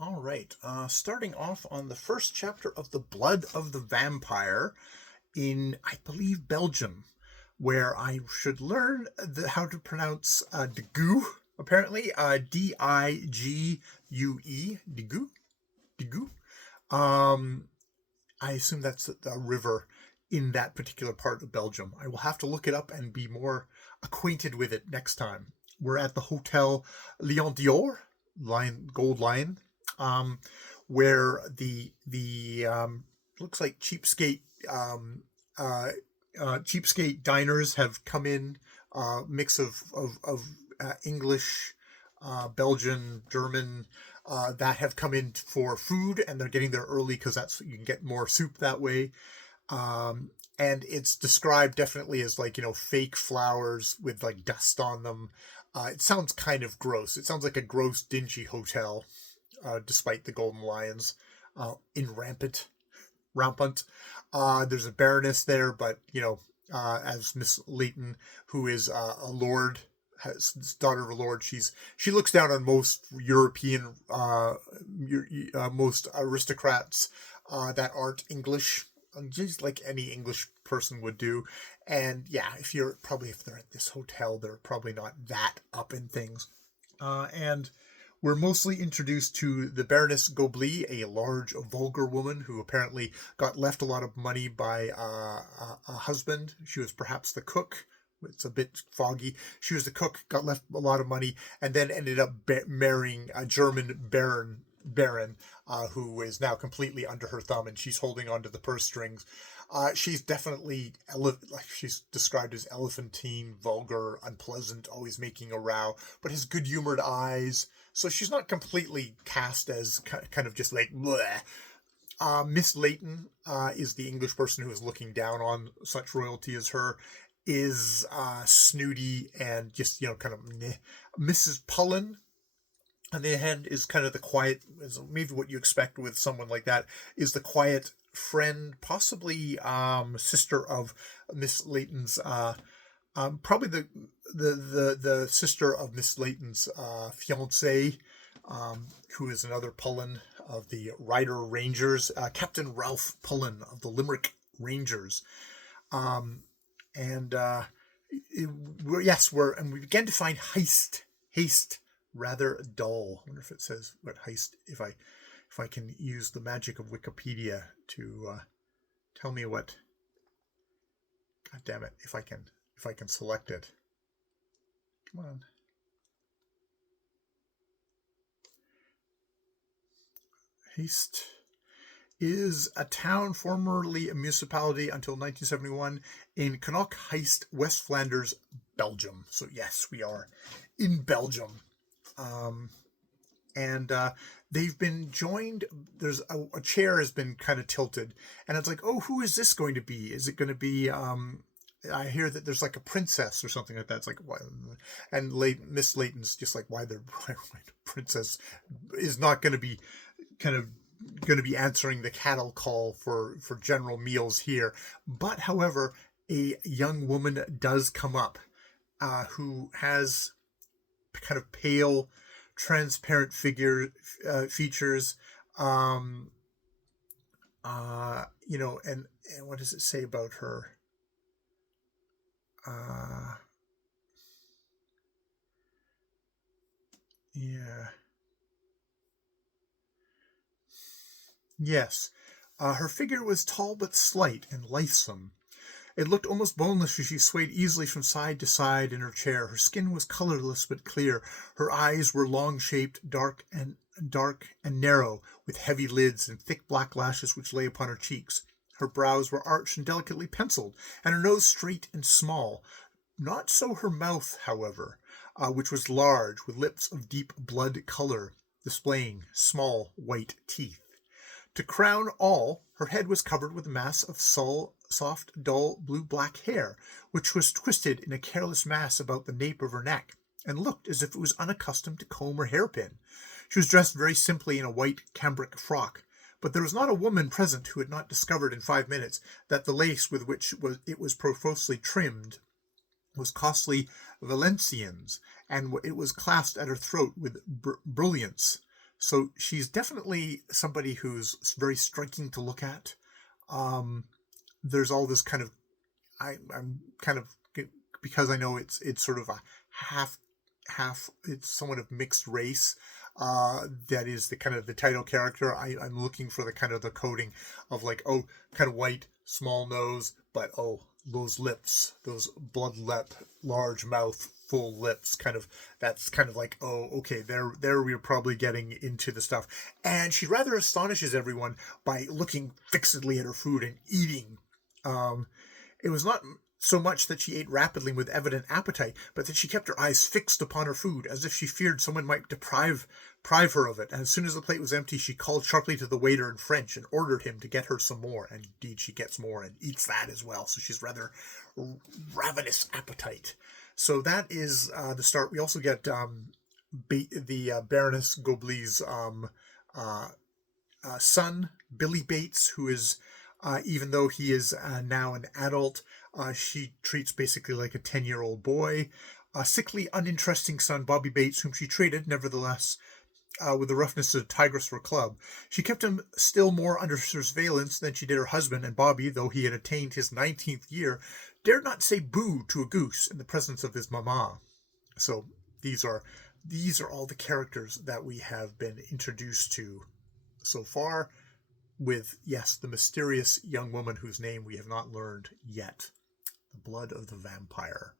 All right. Starting off on the first chapter of The Blood of the Vampire in, I believe, Belgium, where I should learn how to pronounce Digue, apparently. Digue. Digue? Digue? Um, I assume that's a river in that particular part of Belgium. I will have to look it up and be more acquainted with it next time. We're at the Hotel Lion d'Or, Gold Lion, um, where the looks like cheapskate diners have come in, mix of English, Belgian, German, that have come in for food, and they're getting there early because that's you can get more soup that way. And it's described definitely as like fake flowers with like dust on them. It sounds kind of gross. It sounds like a gross, dingy hotel, despite the Golden Lions in rampant. There's a baroness there, but as Miss Leighton, who is a lord, daughter of a lord, she looks down on most European, most aristocrats that aren't English, just like any English person would do. And yeah, if they're at this hotel, they're probably not that up in things. And we're mostly introduced to the Baroness Gobli, a large, vulgar woman who apparently got left a lot of money by a husband. She was perhaps the cook. It's a bit foggy. She was the cook, got left a lot of money, and then ended up marrying a German baron, who is now completely under her thumb, and she's holding onto the purse strings. She's definitely she's described as elephantine, vulgar, unpleasant, always making a row, but has good-humored eyes. So she's not completely cast as kind of just like bleh. Miss Leighton is the English person who is looking down on such royalty as her. Is snooty and just kind of meh. Mrs. Pullen, on the other hand, is kind of the quiet, maybe what you expect with someone like that, is the quiet friend, possibly sister of Miss Leighton's, probably the sister of Miss Leighton's fiance, who is another Pullen of the Ryder Rangers, Captain Ralph Pullen of the Limerick Rangers. And we began to find haste rather dull. I wonder if it says what heist, if I can use the magic of Wikipedia to tell me what. God damn it! If I can select it. Come on. Haste is a town formerly a municipality until 1971 in Connaught Heist, West Flanders, Belgium. So yes, we are in Belgium. And they've been joined. There's a chair has been kind of tilted, and it's like, oh, who is this going to be? Is it going to be? I hear that there's like a princess or something like that. It's like, why? And Miss Leighton's just like, why the princess is not going to be answering the cattle call for general meals here. But however, a young woman does come up, who has kind of pale, transparent features, and what does it say about her? Yeah. Yes. Her figure was tall but slight and lithesome. It looked almost boneless as she swayed easily from side to side in her chair. Her skin was colorless but clear. Her eyes were long-shaped, dark and narrow, with heavy lids and thick black lashes which lay upon her cheeks. Her brows were arched and delicately penciled, and her nose straight and small. Not so her mouth, however, which was large, with lips of deep blood color, displaying small white teeth. To crown all, her head was covered with a mass of soft, dull, blue-black hair, which was twisted in a careless mass about the nape of her neck, and looked as if it was unaccustomed to comb or hairpin. She was dressed very simply in a white cambric frock, but there was not a woman present who had not discovered in 5 minutes that the lace with which it was profusely trimmed was costly Valenciennes, and it was clasped at her throat with brilliants, So she's definitely somebody who's very striking to look at. There's all this kind of, I'm kind of, because I know it's sort of a half, it's somewhat of mixed race. That is the kind of the title character. I'm looking for the kind of the coding of like, oh, kind of white, small nose, but oh, those lips, those blood lip, large mouth, full lips, kind of, that's kind of like, oh, okay, there we're probably getting into the stuff. And she rather astonishes everyone by looking fixedly at her food and eating. It was not so much that she ate rapidly with evident appetite, but that she kept her eyes fixed upon her food, as if she feared someone might deprive her of it. And as soon as the plate was empty, she called sharply to the waiter in French and ordered him to get her some more. And indeed, she gets more and eats that as well. So she's rather ravenous appetite. So that is the start. We also get the Baroness Goblet's son, Billy Bates, who is, even though he is now an adult, she treats basically like a 10-year-old boy. A sickly, uninteresting son, Bobby Bates, whom she treated, nevertheless, with the roughness of a tigress for a club. She kept him still more under surveillance than she did her husband, and Bobby, though he had attained his 19th year, dared not say boo to a goose in the presence of his mamma. So these are all the characters that we have been introduced to so far, with, yes, the mysterious young woman whose name we have not learned yet. The blood of the vampire.